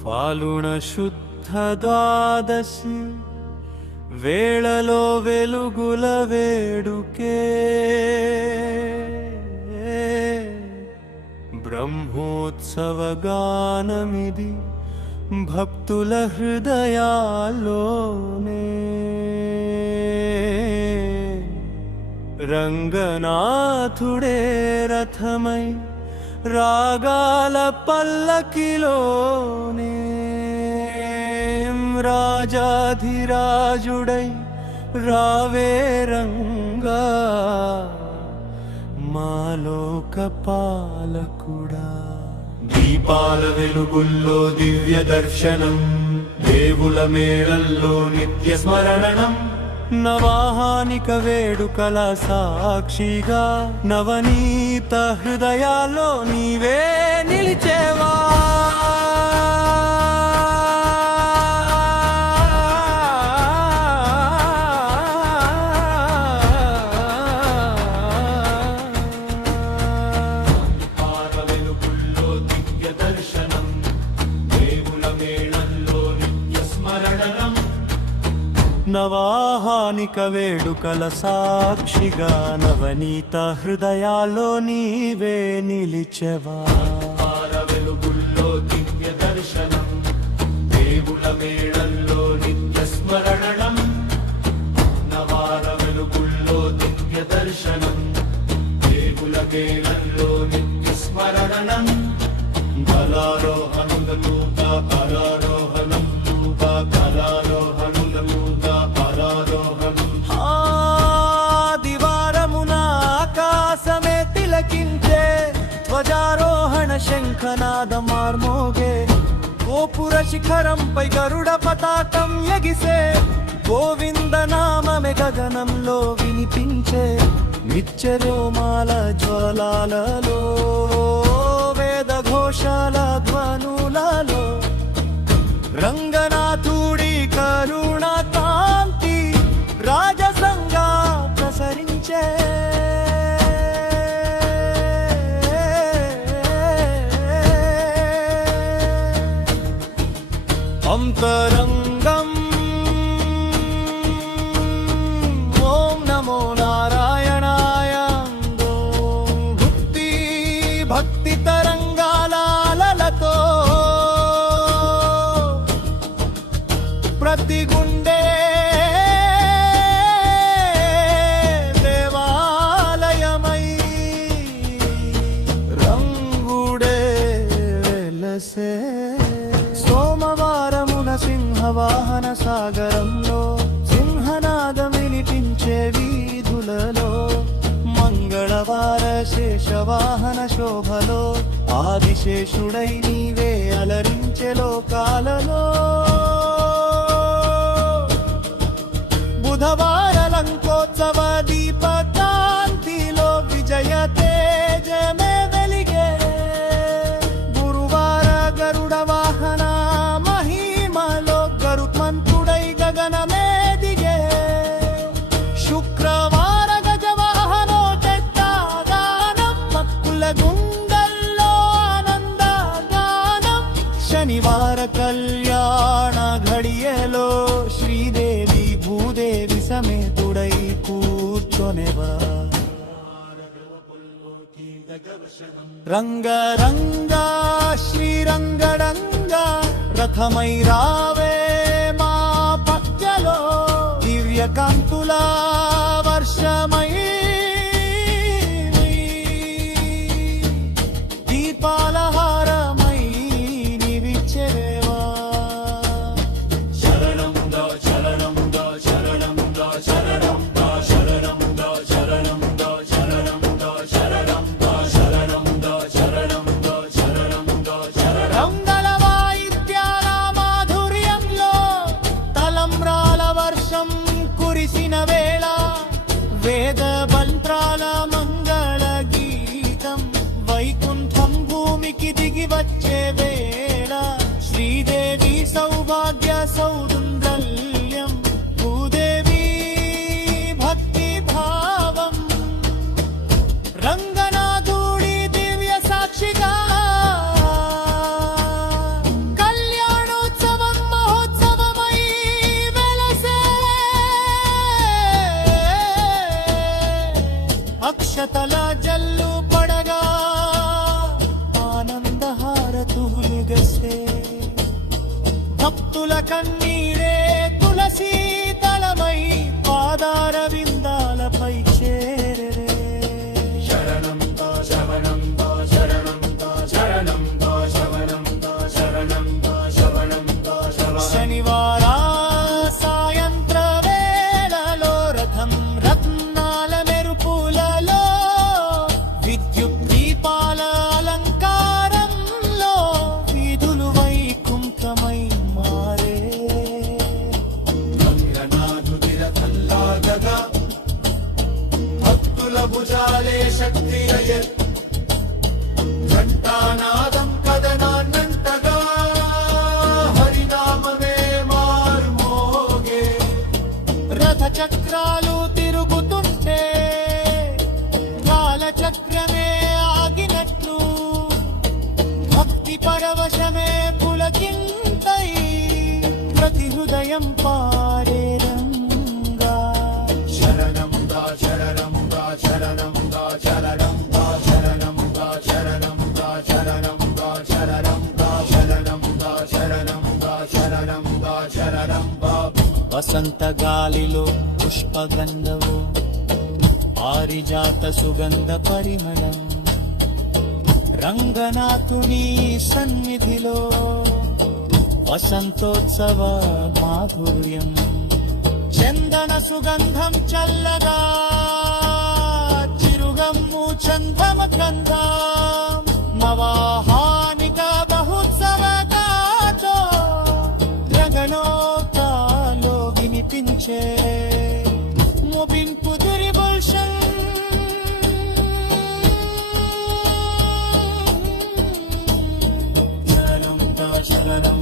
ఫాల్గుణ శుద్ధ ద్వాదశి వేళలో వెలుగుల వేడుకే బ్రహ్మోత్సవ గానమిది భక్తుల హృదయాల్లోనే రంగనాథుడే రథమై రాగాల పల్లకిలోనే రాజాధిరాజుడై రావే రంగా మాలోక పాలకుడా దీపాల వెలుగుల్లో దివ్య దర్శనం దేవుల మేళల్లో నిత్య స్మరణం నవాహానిక వేడుకల సాక్షిగా నవనీత హృదయాల్లో నీవే నిలిచేవా నవాహానిక వేడుకల సాక్షిగా నవనీత హృదయాల్లో నీవే నిలిచెవా వెలుగుల్లో దివ్య దర్శనం దేవుల మేళల్లో నిత్య స్మరణం నవార వెలుగుల్లో దివ్య దర్శనం దేవుల మేళల్లో నిత్య స్మరణం కళారోహణులకు కళారోహణం ధ్వజారోహణ శంఖనాదమార్మోగే గోపుర శిఖరంపై గరుడ పతాకం ఎగిసే గోవింద నామమే గగనంలో వినిపించే నిత్యరోమాల జ్వలాలలో వేద ఘోషాల ధ్వనులలో రంగనాథుడి కరుణ కాంతి రాజసంగా ప్రసరించే అంతరంగం ఓం నమో నారాయణాయ భక్తి తరంగాలతో ప్రతి గుండె దేవాలయమై రంగుడే వెలసే సోమవారమున సింహవాహన సాగరంలో సింహనాదం వినిపించే వీధులలో మంగళవార శేషవాహన శోభలో ఆదిశేషుడై నీవే అలరించే లోకాలలో బుధవార లంకోత్సవ దీపకాంతిలో విజయ తేజమే వెలిగే గురువార గరుడ వాహన మహిమలో గరుత్మంతుడై గగనమే దిగే శుక్రవార గజవాహనో చెట్టాగానం మక్కుల గుండెల్లో ఆనందగానం శనివార కళ్యాణ ఘడియలో శ్రీదేవి భూదేవి సమేతుడై కూర్చొనేవా రంగరంగా శ్రీరంగడంగా రథమై రావే మా పక్కలో దివ్య కాంతుల వర్షమై దీపాల హారమై నివిచ్చేవా శరణముందా శరణముందా శరణముందా శరణముందా శరణముందా శరణముందా శరణముందా శరణముందా శరణముందా శరణముందా శరణముందా రంగళ వాయిద్యాల మాధుర్యంలో తలంబ్రాల వర్షం కురిసిన వేళ వేద మంత్రాల మంగళ గీతం వైకుంఠం భూమికి దిగి వచ్చే వేళ శ్రీదేవి సౌభాగ్య సౌందర్యం భూదేవి భక్తి అక్షతల జల్లు పడగా ఆనందహారతులుగసే భక్తుల కన్నీరే తులసీ దళమై పాదార విందాలపై చేరే శరణం దా శరణం దా శరణం దా శరణం దా శరణం దా శరణం దా శరణం దా శరణం. శనివార సాయంత్ర వేళలో రథం రత్నాల మెరుపులలో విద్యుత్ దీపాల అలంకారంలో వీధులు వైకుంఠమై మారే రంగనాథుడి రథంలాగగా భక్తుల భుజాలే శక్తిరయ ఘంటానాదం కదనాన్నంటగా హరినామమే మార్మోగే రథ చక్రాలు తిరుగుతుంటే కాలచక్రమే ఆగినట్లు భక్తి పరవశమే పులకింతై ప్రతి హృదయం పాడే రంగా శరణం దా శరణం దా శరణం దా శరణం దా శరణం దా శరణం దా శరణం దా శరణం దా శరణం దా శరణం దా శరణం దా శరణం దా. వసంత గాలిలో పుష్పగంధవు పారిజాత సుగంధ పరిమళం రంగనాథుని సన్నిధిలో వసంతోత్సవ మాధుర్యం చందన సుగంధం చల్లగా చిరుగమ్ము చందమ గంధం నవాహానిక బహుత్సవ గాతో గగనోకాలో వినిపించే ముబిన్పు దురిబుల్షన్ శరణం దా శరణం